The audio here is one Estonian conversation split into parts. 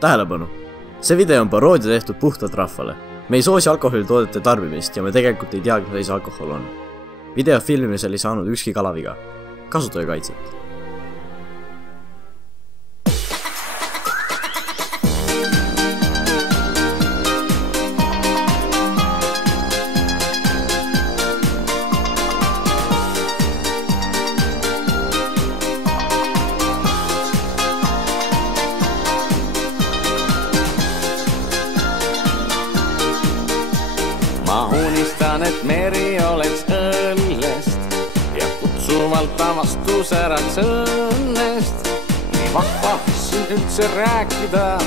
Tähelepanu! See video on paroodia tehtud puhtalt rahvale. Me ei soosi alkoholitoodete tarbimist ja me tegelikult ei tea, mis seis alkohol on. Video filmimisel ei saanud ükski kalaviga. Kasutaja kaitset. Ma unistan, et meri oleks õllest ja kutsuvalt vastu säraks õnnest. Nii vahva siin üldse rääkida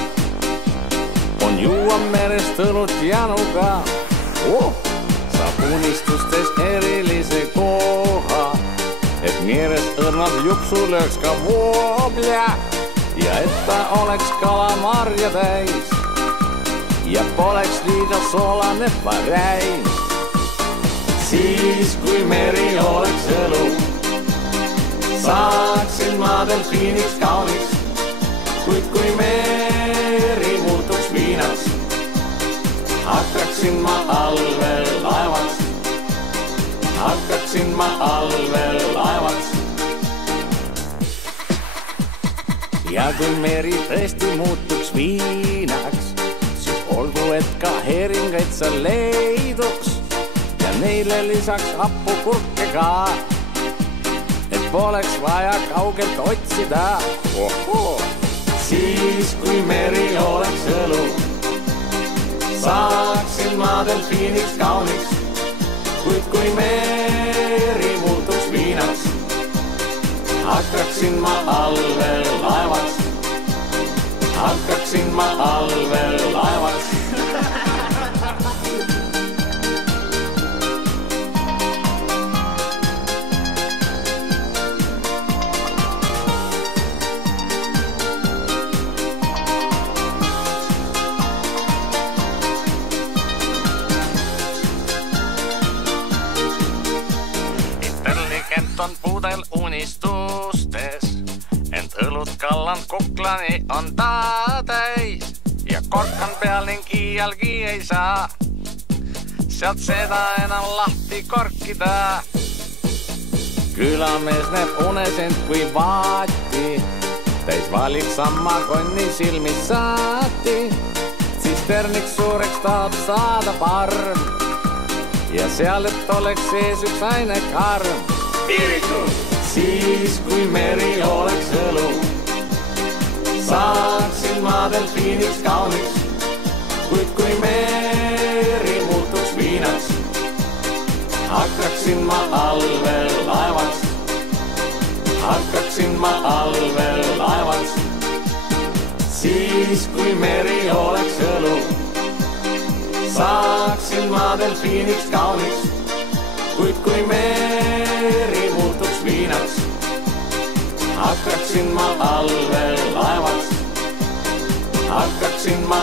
on juua merest õlut januga. Saab unistustes erilise koha, et meres õrnas jupsu lööks ka voobля ja et ta oleks kalamarja täis ja poleks liiga soolane parein. Siis kui meri oleks õlu, saaksin ma delfiiniks kauniks, kuid kui meri muutuks viinaks, hakkaksin ma allvel laevaks. Hakkaksin ma allvel laevaks. Ja kui meri tõesti muutuks viinaks, olgu, et ka heringaid sa leiduks ja neile lisaks hapukurke ka, et poleks vaja kaugelt otsida. Siis kui meri oleks õlu, saaksin ma delfiiniks kauniks, kuid kui meri muutuks viinaks, hakkaksin ma allvel laevaks. Hakkaksin ma allvel laevaks. Intelligent on pudel unistustes, ent õlut kallan kuklani on ta täis ja korkan peal ning iialgi ei saa sealt seda enam lahti korkida. Külamees näeb unes end kui vaati, täis valitsama konni silmis saati, siis terniks suureks tahab saada parm ja seal, et oleks sees üks aine karm. Piiritus! Siis kui meri oleks õlu, saaksin ma delfiiniks kauniks, kuid kui meri muutuks viinaks, hakkaksin ma allvel laevaks. Hakkaksin ma allvel laevaks. Siis kui meri oleks õlu, saaksin ma delfiiniks kauniks, kuid kui meri muutuks viinaks, hakkaksin ma allvel laevaks. Hakkaksin ma